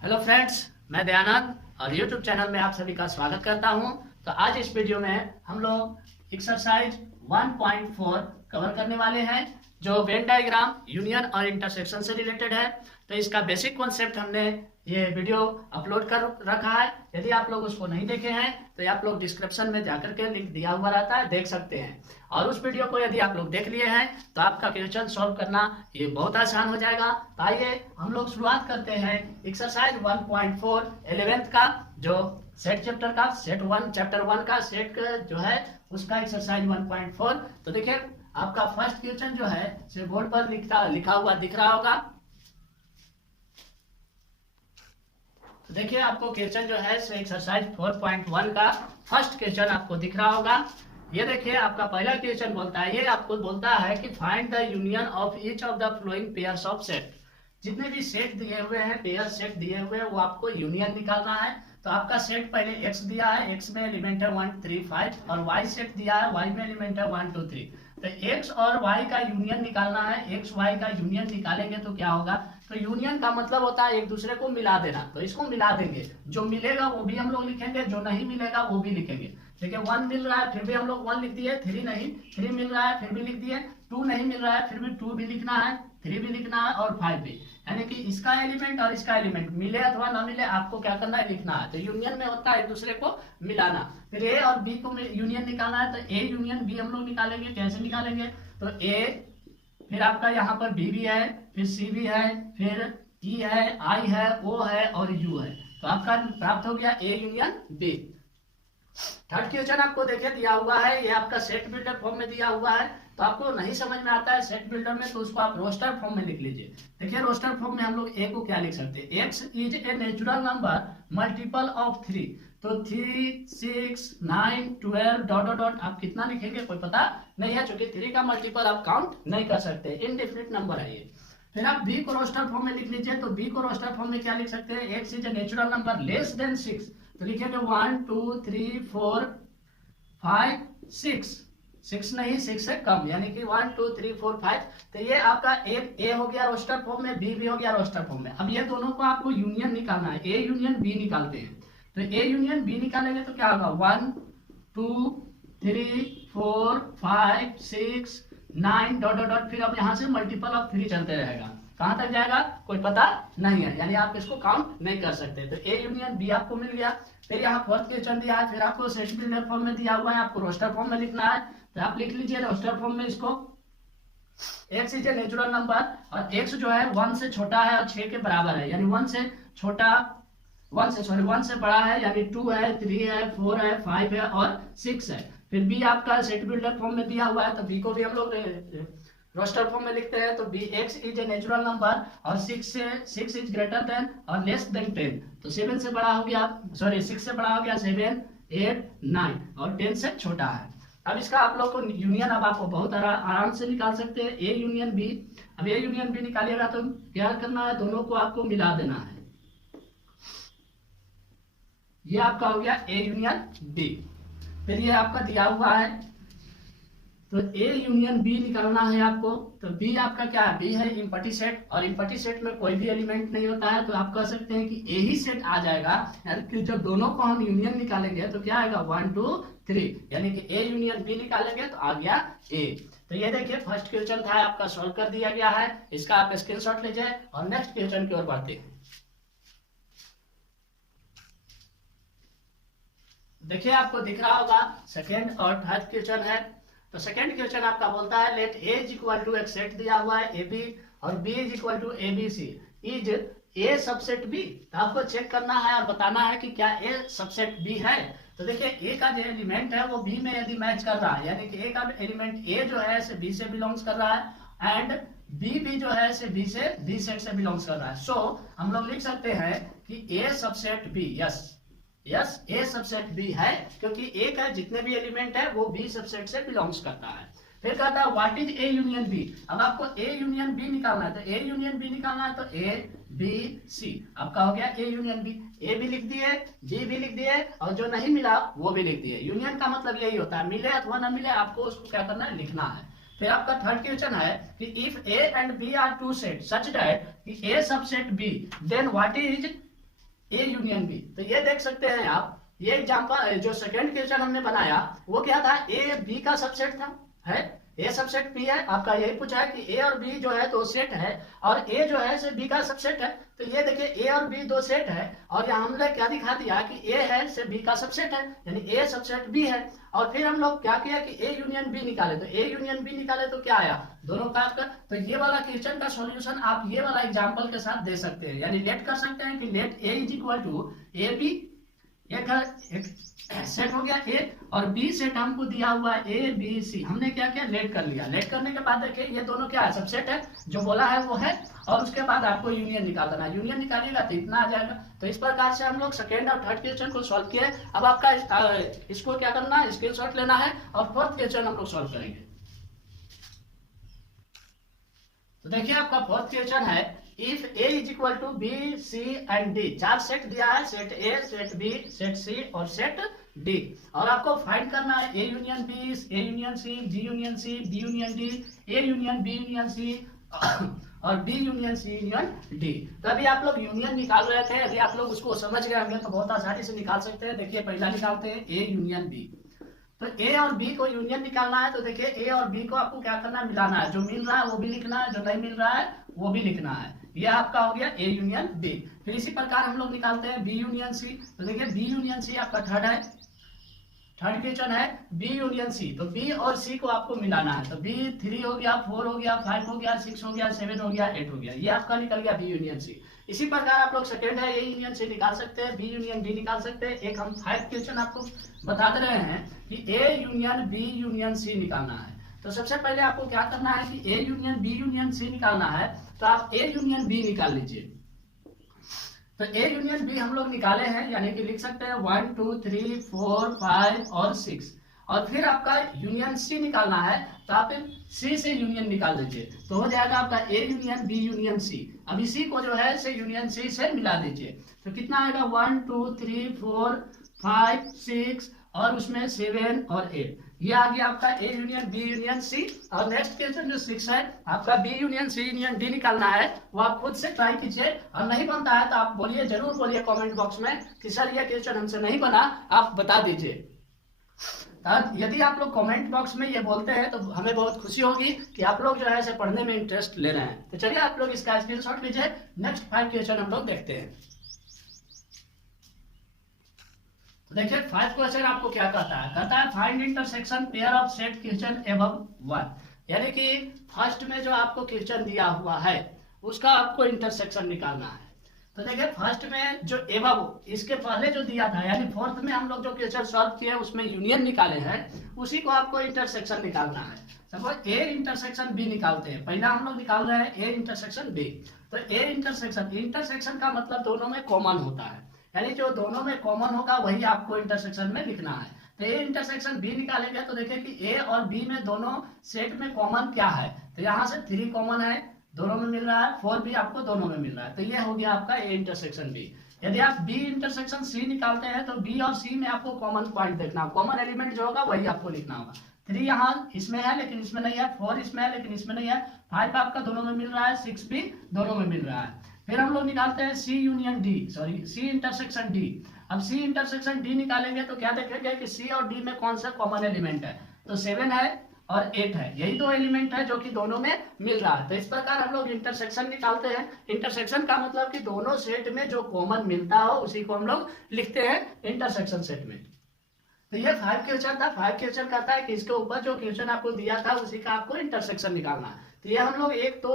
Hello friends, मैं दयानंद और YouTube channel में आप सभी का स्वागत करता हूं। तो आज इस वीडियो में हम लोग एक्सरसाइज 1.4 कवर करने वाले हैं, जो वेन डायग्राम, यूनियन और इंटरसेक्शन से रिलेटेड है। तो इसका बेसिक कॉन्सेप्ट हमने ये वीडियो अपलोड कर रखा है। यदि आप लोग उसको नहीं देखे हैं तो आप लोग डिस्क्रिप्शन में जाकर के लिंक दिया हुआ रहता है, देख सकते हैं। और उस वीडियो को यदि आप लोग देख लिए हैं तो आपका क्वेश्चन सॉल्व करना ये बहुत आसान हो जाएगा। तो आइए हम लोग शुरुआत करते हैं एक्सरसाइज 1.4 11th का, जो सेट चैप्टर का, चैप्टर 1 का सेट जो है उसका एक्सरसाइज 1.4। तो देखिए आपका फर्स्ट क्वेश्चन जो है से बोर्ड पर लिखा हुआ दिख रहा होगा। तो देखिए आपको क्वेश्चन जो है एक्सरसाइज 4.1 का फर्स्ट क्वेश्चन आपको दिख रहा होगा। ये देखिए आपका पहला क्वेश्चन बोलता है, ये आपको बोलता है कि find the union of each of the flowing pairs of set. जितने भी सेट दिए हुए हैं, पेयर सेट दिए हुए हैं, वो आपको यूनियन निकालना है। तो आपका सेट पहले x दिया है, x में एलिमेंट है 1 3 5, और y सेट दिया है, y में एलिमेंट है 1 2 3। तो x और y का यूनियन निकालना है। x y का यूनियन निकालेंगे तो क्या होगा, तो यूनियन का मतलब होता है एक दूसरे को मिला देना। तो इसको मिला देंगे, जो मिलेगा वो भी हम लोग लिखेंगे, जो नहीं मिलेगा वो भी लिखेंगे। देखिए 1 मिल रहा है फिर भी हम लोग 1 लिख दिए, 3 नहीं, 3 मिल रहा है फिर भी लिख दिए, 2 नहीं मिल रहा है फिर भी 2 भी लिखना है, 3 भी लिखना है और 5 भी। यानी कि इसका एलिमेंट और इसका एलिमेंट मिले अथवा ना मिले, आपको क्या करना है, लिखना है। तो यूनियन में होता है एक दूसरे को मिलाना। फिर ए और बी को यूनियन निकालना है, तो ए यूनियन बी हम लोग निकालेंगे। कैसे निकालेंगे, तो ए, फिर आपका यहाँ पर बी भी है, फिर सी भी है, फिर ई है, आई है, ओ है और यू है। तो आपका प्राप्त हो गया A union B. Third question आपको देखिए दिया हुआ है, ये आपका सेट बिल्डर फॉर्म में दिया हुआ है। तो आपको नहीं समझ में आता है सेट बिल्डर में, तो उसको आप रोस्टर फॉर्म में लिख लीजिए। देखिए रोस्टर फॉर्म में हम लोग ए को क्या लिख सकते हैं, x is a natural number multiple of 3। तो 3 6 9 12 डॉट डॉट डॉट आप कितना लिखेंगे कोई पता नहीं है, क्योंकि 3 का मल्टीपल आप काउंट नहीं कर सकते, इनडेफिनिट नंबर है ये। फिर आप b को रोस्टर फॉर्म में लिख लीजिए। तो b को रोस्टर फॉर्म में क्या लिख सकते हैं, x is a natural number less than 6। तो लिखेंगे 1 2 3 4 5 6, 6 नहीं, 6 से कम, यानी कि 1 2 3 4 5। तो ये आपका एक ए हो गया रोस्टर फॉर्म में, बी भी हो गया रोस्टर फॉर्म में। अब ये दोनों को आपको यूनियन निकालना है, ए यूनियन बी निकालते हैं। तो ए यूनियन बी निकालेंगे तो क्या होगा, 1 2 3 4 5 6 9 डॉट डॉट डॉट, फिर अब यहाँ से मल्टीपल ऑफ 3 चलते रहेगा, कहां तक जाएगा कोई पता नहीं है, यानी आप इसको काउंट नहीं कर सकते। तो ए यूनियन बी आपको मिल गया। फिर यहाँ फोर्थ क्वेश्चन दिया है, फिर आपको सेट बिल्डर फॉर्म में दिया हुआ है, आपको रोस्टर फॉर्म में लिखना है। तो आप लिख लीजिए रोस्टर फॉर्म में इसको, x is a natural number, और x जो है 1 से छोटा है और 6 के बराबर है, यानी 1 से बड़ा है, यानी 2 है, 3 है, 4 है, 5 है और 6 है। फिर b आपका सेट बिल्डर फॉर्म में दिया हुआ है, तो b को भी हम लोग रोस्टर फॉर्म में लिखते हैं। तो B x is a natural number और 6 इज ग्रेटर देन और लेस देन 10। तो 7 से बड़ा हो गया, सॉरी 6 से बड़ा हो गया 7 8 9 और 10 से छोटा है। अब इसका आप लोग को यूनियन अब आपको बहुत आराम से निकाल सकते हैं, ए यूनियन बी। अब ए यूनियन बी निकालिएगा तो क्या करना है, दोनों को आपको मिला देना है। ये आपका हो गया ए यूनियन बी। फिर ये आपका दिया हुआ है, तो ए यूनियन बी निकालना है आपको। तो बी आपका क्या है, बी है इम्पटी सेट, और इम्पटी सेट में कोई भी एलिमेंट नहीं होता है। तो आप कह सकते हैं कि ए ही सेट आ जाएगा, यानी कि जब दोनों को हम यूनियन निकालेंगे तो क्या आएगा 1 2 3, यानी कि ए यूनियन बी निकालेंगे तो आ गया ए। तो ये देखिए फर्स्ट क्वेश्चन था आपका, सॉल्व कर दिया गया है। इसका आप स्क्रीनशॉट लीजिए और नेक्स्ट क्वेश्चन की ओर बढ़ते हैं। देखिए आपको दिख रहा होगा सेकेंड और थर्ड क्वेश्चन है। तो सेकेंड क्वेश्चन आपका बोलता है let A is equal to एक सेट दिया हुआ है ए बी, और B is equal to A B C is a subset B. तो आपको चेक करना है और बताना है कि क्या ए सबसेट बी है। तो देखिए ए का जो एलिमेंट है वो बी में यदि मैच कर रहा है, यानी कि ए का एलिमेंट ए जो है से बी से बिलोंग्स कर रहा है, एंड बी भी जो है से बी सेट से बिलोंग्स कर रहा है। सो हम लोग लिख सकते हैं कि ए सबसेट बी, यस ए सबसेट बी है, क्योंकि ए का जितने भी एलिमेंट है वो बी सबसेट से बिलोंग्स करता है। फिर कहता है what is A union B. अब आपको ए यूनियन बी निकालना है, तो ए यूनियन बी निकालना है तो ए बी सी आपका हो गया ए यूनियन बी। ए भी लिख दिए, बी भी लिख दिए, और जो नहीं मिला वो भी लिख दिए। यूनियन का मतलब यही होता है, मिले अथवा ना मिले आपको उसको क्या करना है, लिखना है। फिर आपका थर्ड क्वेश्चन है कि if A and B are two set such that A subset B, then what is A union B. तो ये देख सकते हैं आप, ये एग्जांपल जो सेकंड क्वेश्चन हमने बनाया वो क्या था, ए बी का सबसेट था, है ए सबसेट बी है। आपका यही पूछा है कि ए और बी जो है दो सेट है और ए जो है से बी का सबसेट है। तो ये देखिए ए और बी दो सेट है और यहाँ हमने क्या दिखा दिया कि ए है से बी का सबसेट है, यानी ए सबसेट बी है। और फिर हम लोग क्या किया कि ए यूनियन बी निकाले, तो ए यूनियन बी निकाले तो क्या आया, दोनों का आपका। तो ये वाला क्वेश्चन का सॉल्यूशन आप ये वाला एग्जांपल के साथ दे सकते हैं, यानी लेट कर सकते हैं कि let A is equal to A B, एक सेट हो गया ए और बी सेट हमको दिया हुआ है ए बी सी। हमने क्या किया, लेट कर लिया। लेट करने के बाद देखिए ये दोनों क्या है, सबसेट है, जो बोला है वो है। और उसके बाद आपको यूनियन निकाल देना, यूनियन निकालिएगा तो इतना आ जाएगा। तो इस प्रकार से हम लोग सेकेंड और थर्ड क्वेश्चन को सॉल्व किए। अब आपका इसको क्या करना है, स्क्रीनशॉट लेना है और फोर्थ क्वेश्चन हम लोग सॉल्व करेंगे। तो देखिए आपका फोर्थ क्वेश्चन है, if A is equal to B C and D. चार सेट दिया है, set A, set B, set C और सेट डी। और आपको फाइंड करना है A union B, A union C, B union C, B union D, A union B union C और B union C union D. तो अभी आप लोग यूनियन निकाल रहे थे, यदि आप लोग उसको समझ गए होंगे तो बहुत आसानी से निकाल सकते हैं। देखिए पहला निकालते हैं ए यूनियन बी। तो ए और बी को यूनियन निकालना है, तो देखिए ए और बी को आपको क्या करना है, मिलाना है। जो मिल रहा है वो भी लिखना है, जो नहीं मिल रहा है वो भी लिखना है। ये आपका हो गया ए यूनियन बी। फिर इसी प्रकार हम लोग निकालते हैं बी यूनियन सी। तो देखिए बी यूनियन सी आपका थर्ड है, थर्ड क्वेश्चन है बी यूनियन सी। तो बी और सी को आपको मिलाना है। तो बी 3 हो गया, 4 हो गया, 5 हो गया, 6 हो गया, 7 हो गया, 8 हो गया। ये आपका निकल गया बी यूनियन सी। इसी प्रकार आप लोग सेकेंड है ए यूनियन सी निकाल सकते हैं, बी यूनियन डी निकाल सकते हैं। एक हम 5 क्वेश्चन आपको बता दे रहे हैं कि A union B union C निकालना है। तो सबसे पहले आपको क्या करना है कि A union B union C निकालना है। तो आप ए यूनियन बी निकाल लीजिए। तो ए यूनियन बी हम लोग निकाले हैं, यानी कि लिख सकते हैं 1 2 3 4 5 और 6। और फिर आपका यूनियन सी निकालना है, तो आप सी से यूनियन निकाल लीजिए। तो हो जाएगा आपका A union B union C. अब इसी को जो है से यूनियन सी से मिला दीजिए। तो कितना आएगा 1 2 3 4 5 6 और उसमें 7 और 8। ये आ गया आपका A union B union C. और नेक्स्ट क्वेश्चन जो 6 है आपका B union C union D निकालना है। वो आप खुद से ट्राई कीजिए और नहीं बनता है तो आप बोलिए, जरूर बोलिए कमेंट बॉक्स में कि सर ये क्वेश्चन हमसे नहीं बना, आप बता दीजिए। यदि आप लोग कमेंट बॉक्स में ये बोलते हैं तो हमें बहुत खुशी होगी कि आप लोग जो है इसे पढ़ने में इंटरेस्ट ले रहे हैं। तो चलिए आप लोग इसका स्क्रीनशॉट लीजिए। नेक्स्ट 5 क्वेश्चन हम लोग देखते हैं। तो देखिए 5 क्वेश्चन आपको क्या कहता है, find intersection pair of set question above 1। यानी कि फर्स्ट में जो आपको क्वेश्चन दिया हुआ है उसका आपको इंटरसेक्शन निकालना है। तो देखिए फर्स्ट में जो एबव, इसके पहले जो दिया था, यानी फोर्थ में हम लोग जो क्वेश्चन सॉल्व किए उसमें यूनियन निकाले हैं, उसी को आपको इंटरसेक्शन निकालना है। सपोज ए इंटरसेक्शन बी निकालते हैं। पहला हम लोग निकाल रहे हैं ए इंटरसेक्शन बी। तो ए इंटरसेक्शन, इंटरसेक्शन का मतलब दोनों में कॉमन होता है, यानी जो दोनों में कॉमन होगा वही आपको इंटरसेक्शन में लिखना है। तो ए इंटरसेक्शन बी निकालेंगे तो देखिए कि ए और बी में दोनों सेट में कॉमन क्या है। तो यहाँ से 3 कॉमन है, दोनों में मिल रहा है, 4 भी आपको दोनों में मिल रहा है। तो ये हो गया आपका ए इंटरसेक्शन बी। यदि आप बी इंटरसेक्शन सी निकालते हैं तो बी और सी में आपको कॉमन पॉइंट देखना, कॉमन एलिमेंट जो होगा वही आपको लिखना होगा। 3 यहाँ इसमें है लेकिन इसमें नहीं है, 4 इसमें है लेकिन इसमें नहीं है, 5 आपका दोनों में मिल रहा है, 6 भी दोनों में मिल रहा है। फिर हम लोग निकालते हैं C union D, sorry C intersection D. अब सी इंटरसेक्शन डी निकालेंगे तो क्या देखेंगे कि सी और डी में कौन सा कॉमन एलिमेंट है। तो 7 है और 8 है, यही 2 एलिमेंट है जो कि दोनों में मिल रहा है। तो इस प्रकार हम लोग इंटरसेक्शन निकालते हैं। इंटरसेक्शन का मतलब कि दोनों सेट में जो कॉमन मिलता हो उसी को हम लोग लिखते हैं इंटरसेक्शन सेट में। तो ये 5 क्वेश्चन था। 5 क्वेश्चन कहता है कि इसके ऊपर जो क्वेश्चन आपको दिया था उसी का आपको इंटरसेक्शन निकालना है। तो ये हम लोग 1 2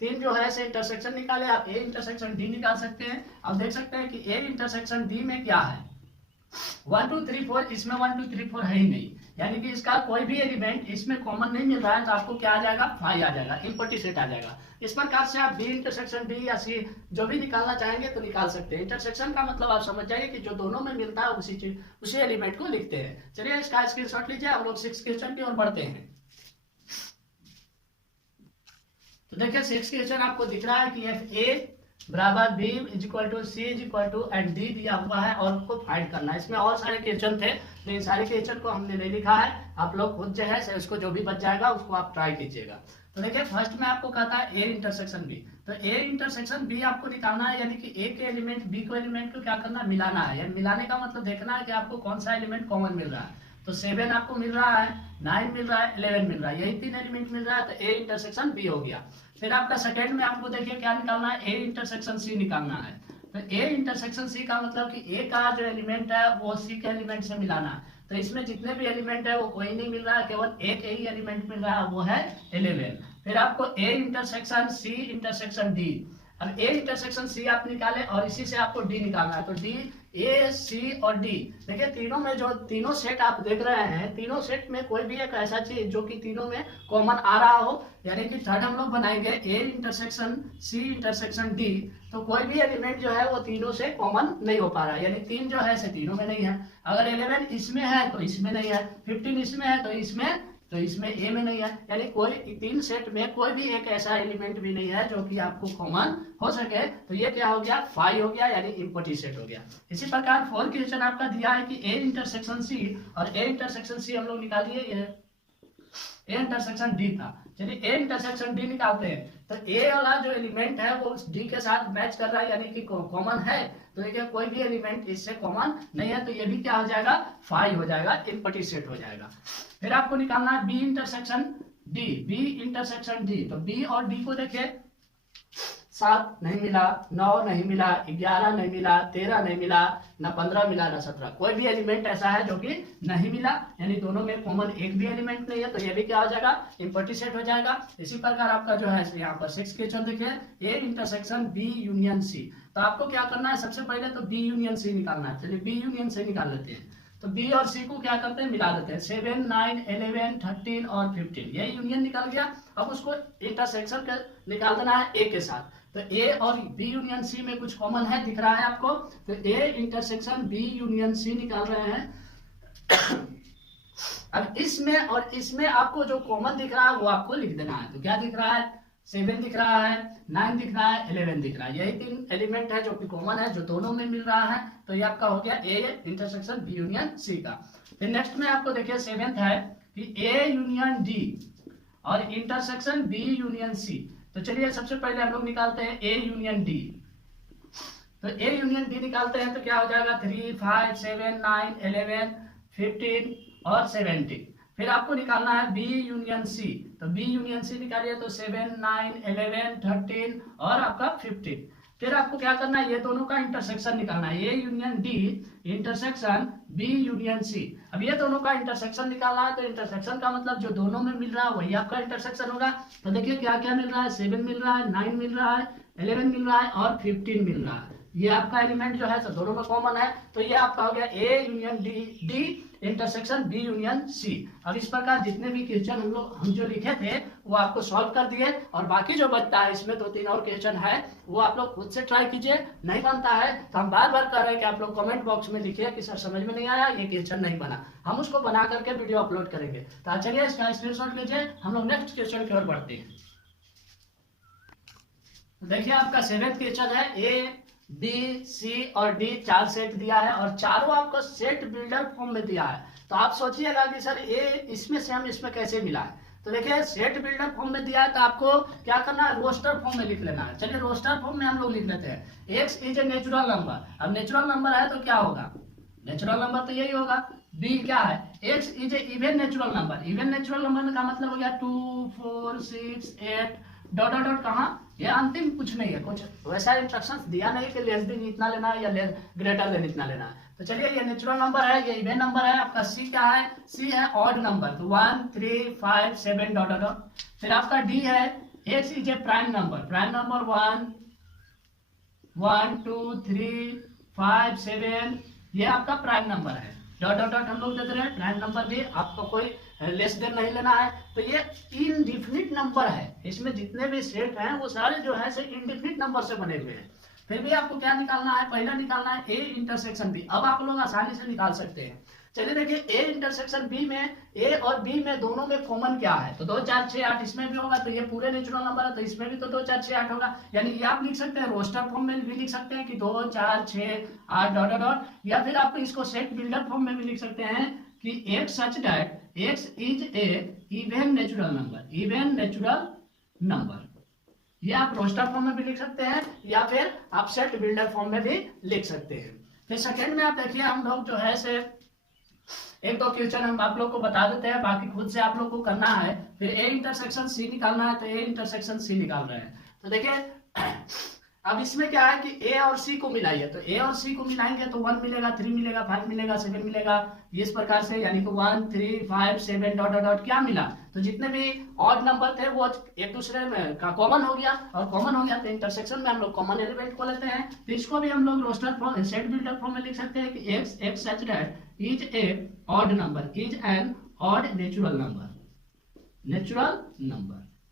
3 जो है से इंटरसेक्शन निकाले। आप ए इंटरसेक्शन डी निकाल सकते हैं। आप देख सकते हैं कि ए इंटरसेक्शन डी में क्या है, 1 2 3 4, इसमें 1 2 3 4 है ही नहीं, यानी कि इसका कोई भी एलिमेंट इसमें कॉमन नहीं मिल रहा है। तो आपको क्या आ जाएगा, 5 आ जाएगा, इम्पटी सेट आ जाएगा। इस प्रकार से आप बी इंटरसेक्शन डी या सी जो भी निकालना चाहेंगे तो निकाल सकते हैं। इंटरसेक्शन का मतलब आप समझ जाइए कि जो दोनों में मिलता है उसी एलिमेंट को लिखते हैं। चलिए इसका स्क्रीनशॉट लीजिए, हम लोग 6 क्वेश्चन की ओर बढ़ते हैं। तो देखिए 6 क्वेश्चन आपको दिख रहा है कि एफ ए बराबर B is equal to C is equal to and D दिया हुआ है और उसको फाइंड करना है। इसमें और सारे क्वेश्चन थे लेकिन सारे क्वेश्चन को हमने नहीं लिखा है। आप लोग खुद जो है उसको जो भी बच जाएगा उसको आप ट्राई कीजिएगा। तो देखिए फर्स्ट में आपको कहता है ए इंटरसेक्शन बी, तो ए इंटरसेक्शन बी आपको निकालना है, यानी कि ए के एलिमेंट बी को एलिमेंट को क्या करना है, मिलाना है। यानी मिलाने का मतलब देखना है कि आपको कौन सा एलिमेंट कॉमन मिल रहा है। तो 7 आपको मिल रहा है, 9 मिल रहा है, 11 मिल रहा है, यही 3 एलिमेंट मिल रहा है, तो ए इंटरसेक्शन बी हो गया। फिर आपका सेकेंड में आपको देखिए क्या निकालना है, ए इंटरसेक्शन सी निकालना है। तो ए इंटरसेक्शन सी का मतलब कि ए का जो एलिमेंट है वो सी के एलिमेंट से मिलाना है। तो इसमें जितने भी एलिमेंट है वो कोई नहीं मिल रहा है, केवल एक ही एलिमेंट मिल रहा है, वो है 11। फिर आपको A intersection C intersection D, अब ए इंटरसेक्शन सी आप निकाले और इसी से आपको डी निकालना है। तो डी, ए सी और डी, देखिए तीनों में जो तीनों सेट आप देख रहे हैं, तीनों सेट में कोई भी एक ऐसा चीज जो कि तीनों में कॉमन आ रहा हो, यानी कि थर्ड हम लोग बनाएंगे A intersection C intersection D, तो कोई भी एलिमेंट जो है वो तीनों से कॉमन नहीं हो पा रहा है, यानी 3 जो है से तीनों में नहीं है। अगर 11 इसमें है तो इसमें नहीं है, 15 इसमें है तो इसमें ए में नहीं है, यानी कोई 3 सेट में कोई भी एक ऐसा एलिमेंट भी नहीं है जो कि आपको कॉमन हो सके। तो ये क्या हो गया, 5 हो गया, यानी इम्पोर्टी सेट हो गया। इसी प्रकार 4 क्वेश्चन आपका दिया है कि ए इंटरसेक्शन सी, और ए इंटरसेक्शन सी हम लोग निकालिए, ये ए इंटरसेक्शन डी था। चलिए ए इंटरसेक्शन डी निकालते हैं। तो ए वाला जो एलिमेंट है वो डी के साथ मैच कर रहा है, यानी कि कॉमन है। तो देखिए कोई भी एलिमेंट इससे कॉमन नहीं है, तो ये भी क्या हो जाएगा, 5 हो जाएगा, इम्पोर्टी सेट हो जाएगा। फिर आपको निकालना है B intersection D, B intersection D. तो बी और डी को देखिए, 7 नहीं मिला, 9 नहीं मिला, 11 नहीं मिला, 13 नहीं मिला, ना 15 मिला, ना 17, कोई भी एलिमेंट ऐसा है जो कि नहीं मिला, यानी दोनों में कॉमन एक भी एलिमेंट नहीं है, तो ये भी क्या हो जाएगा, इम्पोर्टी सेट हो जाएगा। इसी प्रकार आपका जो है यहाँ पर 6 क्वेश्चन देखिए, A intersection B union C. तो आपको क्या करना है, सबसे पहले तो बी यूनियन सी निकालना है। चलिए बी यूनियन सी निकाल लेते हैं। तो बी और सी को क्या करते हैं, मिला देते हैं। 7 9 11 13 और 15, ये यूनियन निकल गया। अब उसको इंटरसेक्शन निकाल देना है ए के साथ। तो ए और बी यूनियन सी में कुछ कॉमन है, दिख रहा है आपको, तो A intersection B union C निकाल रहे हैं। अब इसमें और इसमें आपको जो कॉमन दिख रहा है वो आपको लिख देना है। तो क्या दिख रहा है, 7 दिख रहा है, 9 दिख रहा है, 11 दिख रहा है, यही 3 एलिमेंट है जो कि कॉमन है, जो दोनों में मिल रहा है। तो ये आपका हो गया A intersection B union C का। फिर नेक्स्ट में आपको देखिए 7th है कि ए यूनियन डी और इंटरसेक्शन बी यूनियन सी। तो चलिए सबसे पहले हम लोग निकालते हैं ए यूनियन डी। तो ए यूनियन डी निकालते हैं तो क्या हो जाएगा, 3 5 7 9 11 15 और 17। फिर आपको निकालना है बी यूनियन सी। तो बी यूनियन सी निकालिए, तो 7 9 11 13 और आपका 15। फिर आपको क्या करना है, ये दोनों का इंटरसेक्शन निकालना है, A union D intersection B union C. अब ये दोनों का इंटरसेक्शन निकालना है, तो इंटरसेक्शन का मतलब जो दोनों में मिल रहा है वही आपका इंटरसेक्शन होगा। तो देखिए क्या क्या मिल रहा है, 7 मिल रहा है, 9 मिल रहा है, 11 मिल रहा है और 15 मिल रहा है। ये आपका एलिमेंट जो है तो दोनों में कॉमन है, तो ये आपका हो गया A union D intersection B union C. अब इस प्रकार जितने भी क्वेश्चन हम जो लिखे थे वो आपको सॉल्व कर दिए, और बाकी जो बचता है इसमें 2-3 और क्वेश्चन है वो आप लोग खुद से ट्राई कीजिए। नहीं बनता है तो हम बार बार कह रहे हैं कि आप लोग कमेंट बॉक्स में लिखिए कि सर समझ में नहीं आया, ये क्वेश्चन नहीं बना, हम उसको बना करके वीडियो अपलोड करेंगे। तो चलिए इसका स्क्रीनशॉट लीजिए, हम लोग नेक्स्ट क्वेश्चन की ओर बढ़ते हैं। देखिए आपका 7th क्वेश्चन है, ए बी सी और डी 4 सेट दिया है और चारों आपको सेट बिल्डर फॉर्म में दिया है। तो आप सोचिएगा कि सर ए इसमें से हम इसमें कैसे मिला है। तो देखिए सेट बिल्डर फॉर्म में दिया है तो आपको क्या करना है, रोस्टर फॉर्म में लिख लेना है। चलिए रोस्टर फॉर्म में हम लोग लिख लेते हैं, x is a natural number. अब नेचुरल नंबर है तो क्या होगा, नेचुरल नंबर तो यही होगा। बी क्या है, x is a even natural number. Even natural number का मतलब हो गया 2 4 6 8 डॉट डॉट डॉट, कहाँ, ये अंतिम कुछ नहीं है, कुछ वैसा इंस्ट्रक्शंस दिया नहीं कि लेस देन इतना लेना है या ग्रेटर देन इतना लेना है। तो चलिए ये नेचुरल नंबर है, ये इवन नंबर है। आपका सी क्या है, सी है ऑड नंबर, तो 1 3 5 7 डॉट डॉट डॉट। फिर आपका डी है, x is a prime number, prime number 1 1 2 3 5 7, ये आपका प्राइम नंबर है। डॉट डॉट डॉट हम लोग देते रहे, प्राइम नंबर भी आपको कोई लेस देन नहीं लेना है। तो ये इनडिफिनिट नंबर है, इसमें जितने भी सेट हैं वो सारे जो है से इनडिफिनिट नंबर से बने हुए हैं। फिर भी आपको क्या निकालना है, पहला निकालना है ए इंटरसेक्शन बी। अब आप लोग आसानी से निकाल सकते हैं। चलिए देखिए ए इंटरसेक्शन बी में, ए और बी में दोनों में कॉमन क्या है, तो 2 4 6 8 इसमें भी होगा, तो ये पूरे नेचुरल नंबर है तो इसमें भी तो 2 4 6 8 होगा। यानी ये आप लिख सकते हैं, रोस्टर फॉर्म में भी लिख सकते हैं कि 2 4 6 8 डॉट डॉट डॉट, या फिर आप इसको सेट बिल्डर फॉर्म में भी लिख सकते हैं कि x such that x is a even natural number, even natural number. ये आप रोस्टर फॉर्म में भी लिख सकते हैं या फिर आप सेट बिल्डर फॉर्म में भी लिख सकते हैं। फिर सेकेंड में आप देखिए हम लोग जो है से एक दो क्वेश्चन हम आप लोग को बता देते हैं, बाकी खुद से आप लोग को करना है। फिर ए इंटरसेक्शन सी निकालना है तो ए इंटरसेक्शन सी निकाल रहे हैं। तो देखिए अब इसमें क्या है कि ए और सी को मिलाइए, तो ए और सी को मिलाएंगे तो 1 मिलेगा, 3 मिलेगा, 5 मिलेगा, 7 मिलेगा, इस प्रकार से, यानी कि 1 3 5 7 डॉट डॉट क्या मिला, तो जितने भी ऑड नंबर थे वो एक दूसरे में का कॉमन हो गया, और कॉमन हो गया तो इंटरसेक्शन में हम लोग कॉमन एलिमेंट को लेते हैं। तो इसको भी हम लोग roster form set builder form में लिख सकते हैं कि x such that is a odd number is an odd natural number।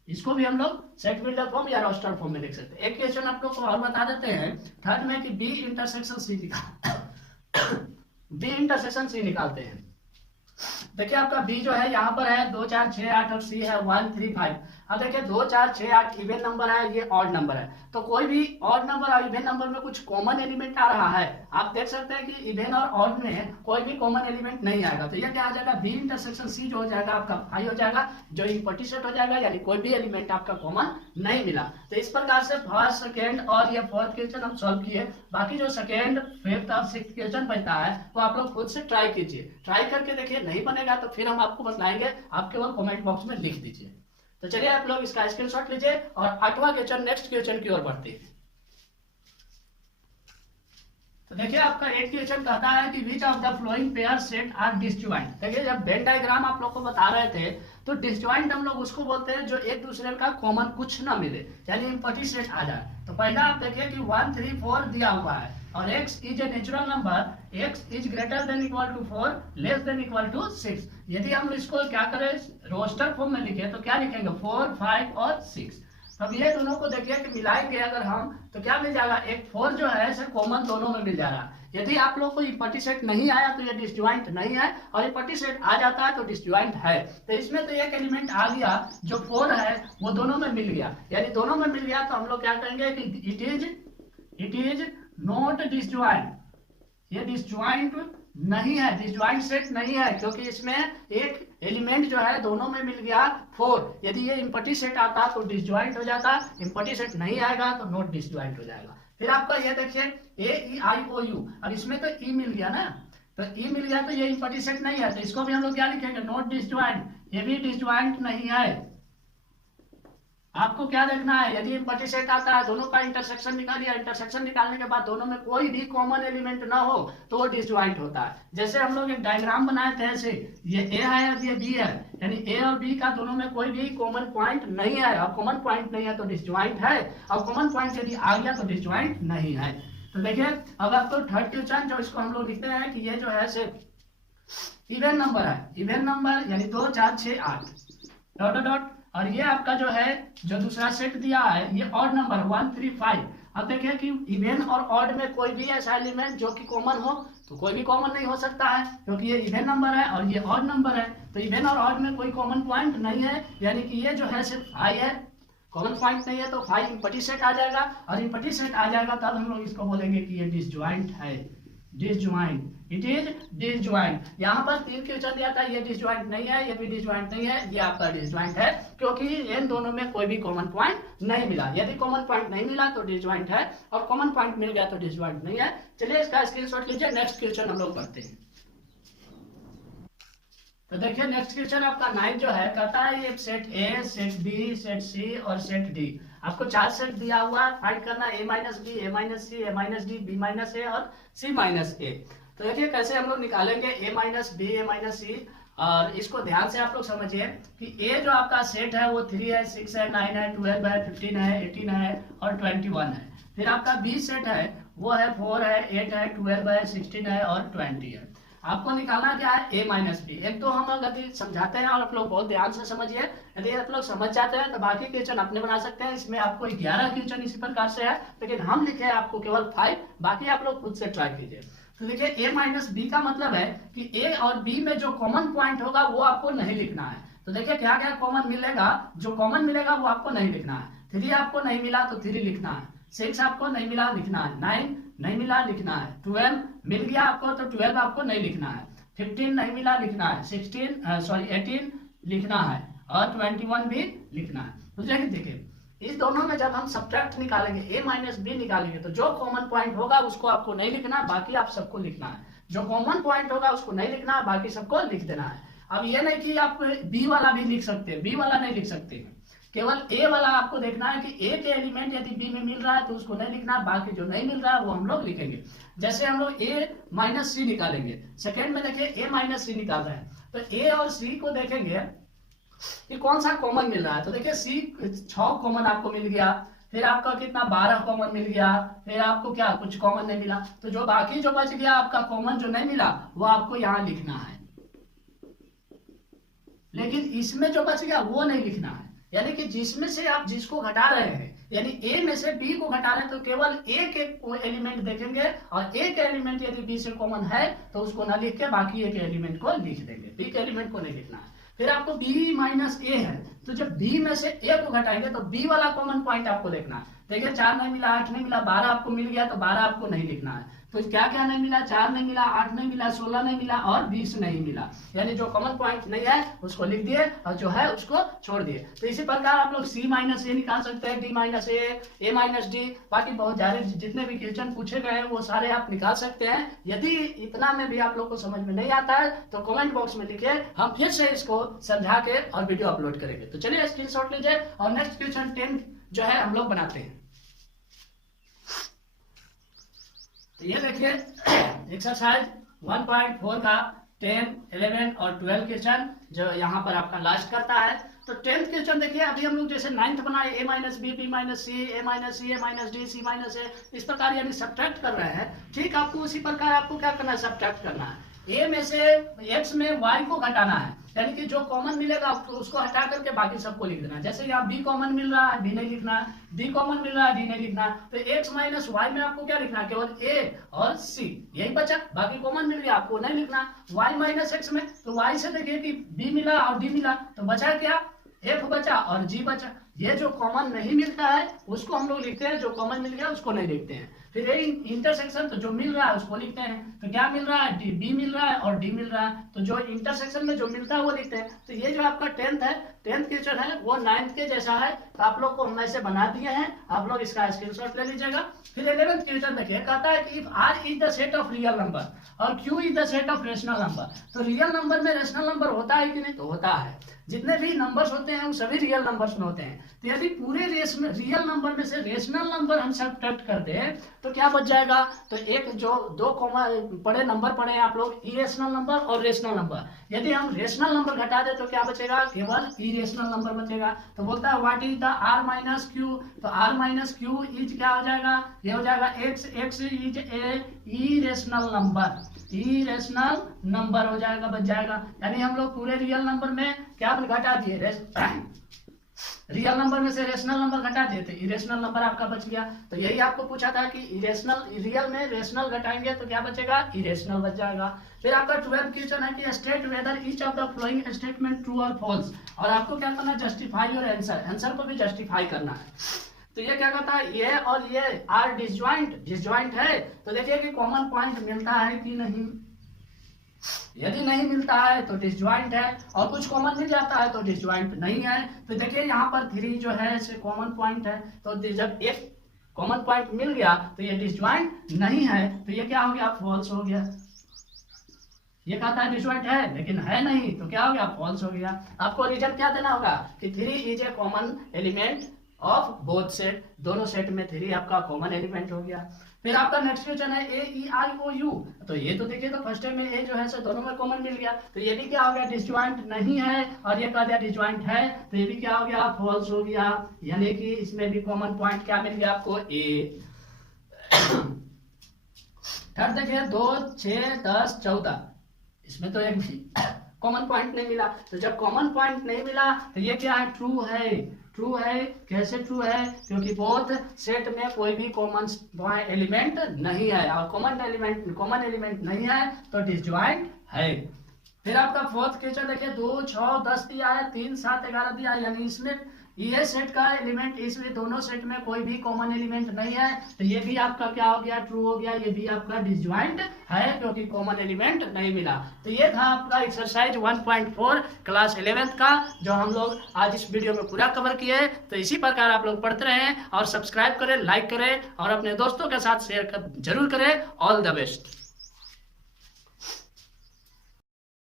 इसको भी हम लोग सेट बिल्डर फॉर्म या रोस्टर फॉर्म में लिख सकते हैं। एक क्वेश्चन आप लोग को और बता देते हैं थर्ड में कि बी इंटरसेक्शन सी निकालते हैं। देखिए आपका बी जो है यहाँ पर है 2 4 6 8 और सी है 1 3 5। अब देखिए 2 4 6 8 इवन नंबर है, ये ऑड नंबर है, तो कोई भी ऑड नंबर और इवन नंबर में कुछ कॉमन एलिमेंट आ रहा है। आप देख सकते हैं कि इवन और ऑड में कोई भी कॉमन एलिमेंट नहीं आएगा, तो ये क्या आ जाएगा, बी इंटरसेक्शन सी जो हो जाएगा आपका 5 हो जाएगा, जो इम्पटी सेट हो जाएगा, यानी कोई भी एलिमेंट आपका कॉमन नहीं मिला। तो इस प्रकार से फर्स्ट सेकेंड और ये फोर्थ क्वेश्चन हम सॉल्व किए। बाकी जो सेकेंड फिफ्थ और सिक्स्थ क्वेश्चन बचता है वो आप लोग खुद से ट्राई कीजिए, ट्राई करके देखिए, नहीं बनेगा तो फिर हम आपको बताएंगे, आप केवल कमेंट बॉक्स में लिख दीजिए। तो चलिए आप लोग इसका स्क्रीनशॉट लीजिए और 8वां क्वेश्चन नेक्स्ट क्वेश्चन की ओर बढ़ते हैं। तो देखिए आपका एक क्वेश्चन कहता है कि which of the following pair set are disjoint. देखिए जब वेन डायग्राम आप लोग को बता रहे थे तो डिसजॉइंट हम लोग उसको बोलते हैं जो एक दूसरे का कॉमन कुछ ना मिले, यानी इम्पटी सेट आ जाए। तो पहला आप देखिए कि 1 3 4 दिया हुआ है और x is a natural number, x is greater than equal to 4 less than equal to 6। यदि हम इसको क्या करें रोस्टर फॉर्म में लिखे तो क्या लिखेंगे 4 5 और 6। अब ये दोनों को देखिए कि मिलाएंगे अगर हम तो क्या मिल जाएगा, एक 4 जो है इसे कॉमन दोनों में मिल जाएगा। यदि आप लोग को इम्पटी सेट नहीं आया तो ये डिसजॉइंट नहीं है, और इम्पटी सेट आ जाता है तो डिसजॉइंट है। तो इसमें तो एक एलिमेंट आ गया जो 4 है वो दोनों में मिल गया, यानी दोनों में मिल गया तो हम लोग क्या करेंगे कि इट इज नॉट डिसजॉइंट। ये डिसजॉइंट नहीं है, डिसजॉइंट सेट नहीं है, क्योंकि इसमें एक एलिमेंट जो है दोनों में मिल गया 4। यदि ये इम्पटी सेट आता तो डिसजॉइंट हो जाता, इम्पटी सेट नहीं आएगा तो नॉट डिसजॉइंट हो जाएगा। फिर आपका ये देखिए AEIOU, और इसमें तो ई मिल गया ना, तो ई मिल गया तो ये इम्पटी सेट नहीं है, तो इसको भी हम लोग क्या लिखेंगे नॉट डिसजॉइंट। ये भी डिसजॉइंट नहीं है। आपको क्या देखना है, यदि इम्पटी सेट आता है दोनों का इंटरसेक्शन निकालिए, इंटरसेक्शन निकालने के बाद दोनों में कोई भी कॉमन एलिमेंट ना हो तो वो डिसजॉइंट होता है। जैसे हम लोग एक डायग्राम बनाए थे ऐसे, ये ए है और ये बी है, यानी ए और बी का दोनों में कोई भी कॉमन पॉइंट नहीं है, और कॉमन पॉइंट नहीं है तो डिसजॉइंट है, और कॉमन पॉइंट यदि आ गया तो डिसजॉइंट नहीं है। तो देखिए अब आपको थर्ड क्वेश्चन जो इसको हम लोग लिखते हैं कि ये जो है से इवन नंबर है, इवन नंबर यानी 2 4 6 8 डॉट डॉट, और ये आपका जो है जो दूसरा सेट दिया है ये ऑड नंबर 1 3 5। अब देखिए कि इवन और ऑड में कोई भी ऐसा एलिमेंट जो कि कॉमन हो, तो कोई भी कॉमन नहीं हो सकता है क्योंकि ये इवन नंबर है और ये ऑड नंबर है। तो इवन और ऑड में कोई कॉमन पॉइंट नहीं है, यानी कि ये जो है सिर्फ 5 है, कॉमन पॉइंट नहीं है, तो 5 इम्पटी सेट आ जाएगा, और इम्पटी सेट आ जाएगा तब हम लोग इसको बोलेंगे कि ये डिसजॉइंट है, डिसजॉइंट, इट इज डिसजॉइंट। यहाँ पर 3 क्वेश्चन दिया था, ये डिसजॉइंट नहीं है, ये भी डिसजॉइंट नहीं है, ये आपका डिसजॉइंट है, क्योंकि इन दोनों में कोई भी कॉमन पॉइंट नहीं मिला। यदि कॉमन पॉइंट नहीं मिला तो डिसजॉइंट है, और कॉमन पॉइंट मिल गया तो डिसजॉइंट नहीं है। चलिए इसका स्क्रीनशॉट लीजिए, नेक्स्ट क्वेश्चन हम लोग पढ़ते हैं। तो देखिए नेक्स्ट क्वेश्चन आपका 9 जो है कहता है ये set A, set B, set C और सेट डी। आपको 4 सेट दिया हुआ है, फाइंड करना A minus B, A minus C, A minus D, B minus A और C माइनस ए। तो देखिए कैसे हम लोग निकालेंगे A minus B, A minus C, और इसको ध्यान से आप लोग समझिए कि A जो आपका सेट है वो 3 है, 6 है, 9 है, 12 है, 15 है, 18 है और 21 है। फिर आपका B सेट है वो है 4 है, 8 है, 12 है, 16 है और 20 है। आपको निकालना क्या है A माइनस बी। एक तो हम लोग यदि समझाते हैं और आप लोग बहुत ध्यान से समझिए, यदि आप लोग समझ जाते हैं तो बाकी क्वेश्चन अपने बना सकते हैं। इसमें आपको 11 क्वेश्चन इसी प्रकार से है, लेकिन हम लिखे हैं आपको केवल 5, बाकी आप लोग खुद से ट्राई कीजिए। तो देखिए A माइनस बी का मतलब है कि A और B में जो कॉमन पॉइंट होगा वो आपको नहीं लिखना है। तो देखिए क्या क्या कॉमन मिलेगा, जो कॉमन मिलेगा वो आपको नहीं लिखना है। 3 आपको नहीं मिला तो 3 लिखना है, 6 आपको नहीं मिला लिखना है, 9 नहीं मिला लिखना है, 12 मिल गया आपको तो 12 आपको नहीं लिखना है, 15 नहीं मिला लिखना है, 18 लिखना है और 21 भी लिखना है। तो देखिए इस दोनों में जब हम सब्ट्रैक्ट निकालेंगे, a माइनस बी निकालेंगे, तो जो कॉमन पॉइंट होगा उसको आपको नहीं लिखना, बाकी आप सबको लिखना है। जो कॉमन पॉइंट होगा उसको नहीं लिखना है, बाकी सबको लिख देना है। अब ये नहीं कि आप बी वाला भी लिख सकते हैं, बी वाला नहीं लिख सकते, केवल ए वाला आपको देखना है कि ए के एलिमेंट यदि बी में मिल रहा है तो उसको नहीं लिखना, बाकी जो नहीं मिल रहा है वो हम लोग लिखेंगे। जैसे हम लोग ए माइनस सी निकालेंगे, सेकेंड में देखिए ए माइनस सी निकाल रहे हैं, तो ए और सी को देखेंगे कि कौन सा कॉमन मिल रहा है। तो देखिए सी 6 कॉमन आपको मिल गया, फिर आपका कितना 12 कॉमन मिल गया, फिर आपको क्या कुछ कॉमन नहीं मिला, तो जो बाकी जो बच गया आपका कॉमन जो नहीं मिला वो आपको यहाँ लिखना है, लेकिन इसमें जो बच गया वो नहीं लिखना है। यानी कि जिसमें से आप जिसको घटा रहे हैं, यानी ए में से बी को घटा रहे हैं, तो केवल ए के एलिमेंट देखेंगे और ए के एलिमेंट यदि बी से कॉमन है तो उसको ना लिख के बाकी ए के एलिमेंट को लिख देंगे, बी के एलिमेंट को नहीं लिखना है। फिर आपको b माइनस ए है, तो जब b में से a को घटाएंगे तो b वाला कॉमन पॉइंट आपको देखना है। देखिए 4 नहीं मिला, 8 नहीं मिला, 12 आपको मिल गया, तो 12 आपको नहीं लिखना है। तो क्या क्या नहीं मिला, 4 नहीं मिला, 8 नहीं मिला, 16 नहीं मिला और 20 नहीं मिला, यानी जो कॉमन पॉइंट नहीं है उसको लिख दिए और जो है उसको छोड़ दिए। तो इसी प्रकार आप लोग c माइनस ए निकाल सकते हैं, d माइनस ए माइनस डी, बाकी बहुत सारे जितने भी क्वेश्चन पूछे गए हैं वो सारे आप निकाल सकते हैं। यदि इतना में भी आप लोग को समझ में नहीं आता है तो कमेंट बॉक्स में लिखिए, हम फिर से इसको समझा के और वीडियो अपलोड करेंगे। तो चलिए स्क्रीनशॉट लीजिए और नेक्स्ट क्वेश्चन 10 जो है हम लोग बनाते हैं। तो ये देखिए एक्सरसाइज 1.4 का 10, 11 और 12 क्वेश्चन जो यहाँ पर आपका लास्ट करता है। तो 10th क्वेश्चन देखिए, अभी हम लोग जैसे 9th बनाए a minus B, B minus C, A minus C, A minus D, C minus A, इस प्रकार यानी सब्ट्रैक्ट कर रहे हैं। ठीक, आपको उसी प्रकार आपको क्या करना है, सब्ट्रैक्ट करना है। a में से x में y को घटाना है, यानी कि जो कॉमन मिलेगा उसको हटा करके बाकी सबको लिख देना है। जैसे यहाँ b कॉमन मिल रहा है, b नहीं लिखना है, d कॉमन मिल रहा है, d नहीं लिखना है, तो x माइनस y में आपको क्या लिखना है, केवल a और c यही बचा, बाकी कॉमन मिल गया आपको नहीं लिखना। y माइनस x में तो y से देखिए कि b मिला और d मिला, तो बचा क्या, f बचा और g बचा। ये जो कॉमन नहीं मिलता है उसको हम लोग लिखते हैं, जो कॉमन मिल गया उसको नहीं लिखते हैं। फिर ये इंटरसेक्शन, तो जो मिल रहा है उसको लिखते हैं। तो क्या मिल रहा है, बी मिल रहा है और डी मिल रहा है, तो जो इंटरसेक्शन में जो मिलता है वो लिखते हैं। तो ये जो आपका 10th है, 10th क्वेश्चन है वो 9th के जैसा है, तो आप लोग को हम ऐसे बना दिए हैं, आप लोग इसका स्क्रीनशॉट ले लीजिएगा। फिर 11th क्वेश्चन देखिए, कहता है कि if r is the set of real number और q is the set of rational number. तो रियल नंबर में रेशनल नंबर होता है कि नहीं, तो होता है। जितने भी नंबर्स होते हैं वो सभी रियल नंबर्स में होते हैं। तो यदि पूरे रियल नंबर में से रेशनल नंबर हम सब्ट्रैक्ट कर दें तो क्या बच जाएगा, तो एक जो दो कॉमा पड़े नंबर पड़े हैं आप लोग, इरेशनल नंबर और रेशनल नंबर। यदि हम रेशनल नंबर घटा दें तो क्या बचेगा, केवल इरेशनल नंबर बचेगा। तो बोलता है what is the r minus Q, तो r माइनस क्यू इज क्या हो जाएगा, ये हो जाएगा x is A irrational number, irrational number हो जाएगा, बच जाएगा। यानी हम लोग पूरे रियल नंबर में क्या घटा दिए, रियल नंबर में से रेशनल नंबर घटा दिए थे, इरेशनल नंबर आपका बच गया। तो यही आपको पूछा था कि इरेशनल रियल में रेशनल घटाएंगे तो क्या बचेगा, इरेशनल बच जाएगा। फिर आपका 12th क्वेश्चन है कि state whether each of the following statement true और फॉल्स, और आपको क्या करना है, जस्टिफाई योर आंसर, आंसर को भी जस्टिफाई करना है। तो ये क्या कहता है, ये और ये आर डिसजॉइंट है। तो देखिए कि कॉमन पॉइंट मिलता है कि नहीं, यदि नहीं मिलता है तो डिसजॉइंट है, और कुछ कॉमन मिल जाता है तो डिसजॉइंट नहीं है। तो देखिए यहाँ पर 3 जो है से कॉमन पॉइंट है, तो जब एक कॉमन पॉइंट मिल गया तो ये डिसजॉइंट नहीं है, तो ये क्या हो गया, फॉल्स हो गया। ये कहता है डिसजॉइंट है लेकिन है नहीं, तो क्या हो गया, फॉल्स हो गया। आपको रीजन क्या देना होगा कि 3 is a common element of both set, दोनों सेट में 3 आपका कॉमन एलिमेंट हो गया। फिर आपका नेक्स्ट क्वेश्चन है ए ई आई ओ यू, तो ये तो देखिए तो फर्स्ट टाइम में ए जो है सो दोनों में कॉमन मिल गया, तो ये भी क्या हो गया, डिसजॉइंट नहीं है, और ये कह दिया डिसजॉइंट है, तो ये भी क्या हो गया, फॉल्स हो गया। यानी कि इसमें भी कॉमन पॉइंट क्या मिल गया आपको, ए। थर्ड देखिए 2, 6, 10, 14, इसमें तो एक भी कॉमन पॉइंट नहीं मिला। तो जब कॉमन पॉइंट नहीं मिला तो ये क्या है, ट्रू है। ट्रू है, कैसे ट्रू है, क्योंकि बोथ सेट में कोई भी कॉमन एलिमेंट नहीं है, और कॉमन एलिमेंट नहीं है तो डिसजॉइंट है। फिर आपका 4th क्वेश्चन देखिए, 2, 6, 10 दिया है, 3, 7, 11 दिया है, यानी इसमें ये सेट का एलिमेंट, इसमें दोनों सेट में कोई भी कॉमन एलिमेंट नहीं है, तो ये भी आपका क्या हो गया, ट्रू हो गया। ये भी आपका डिसजॉइंट है क्योंकि कॉमन एलिमेंट नहीं मिला। तो ये था आपका एक्सरसाइज 1.4 क्लास 11th का, जो हम लोग आज इस वीडियो में पूरा कवर किए। तो इसी प्रकार आप लोग पढ़ते रहें और सब्सक्राइब करें, लाइक करें और अपने दोस्तों के साथ शेयर जरूर करें। All the best.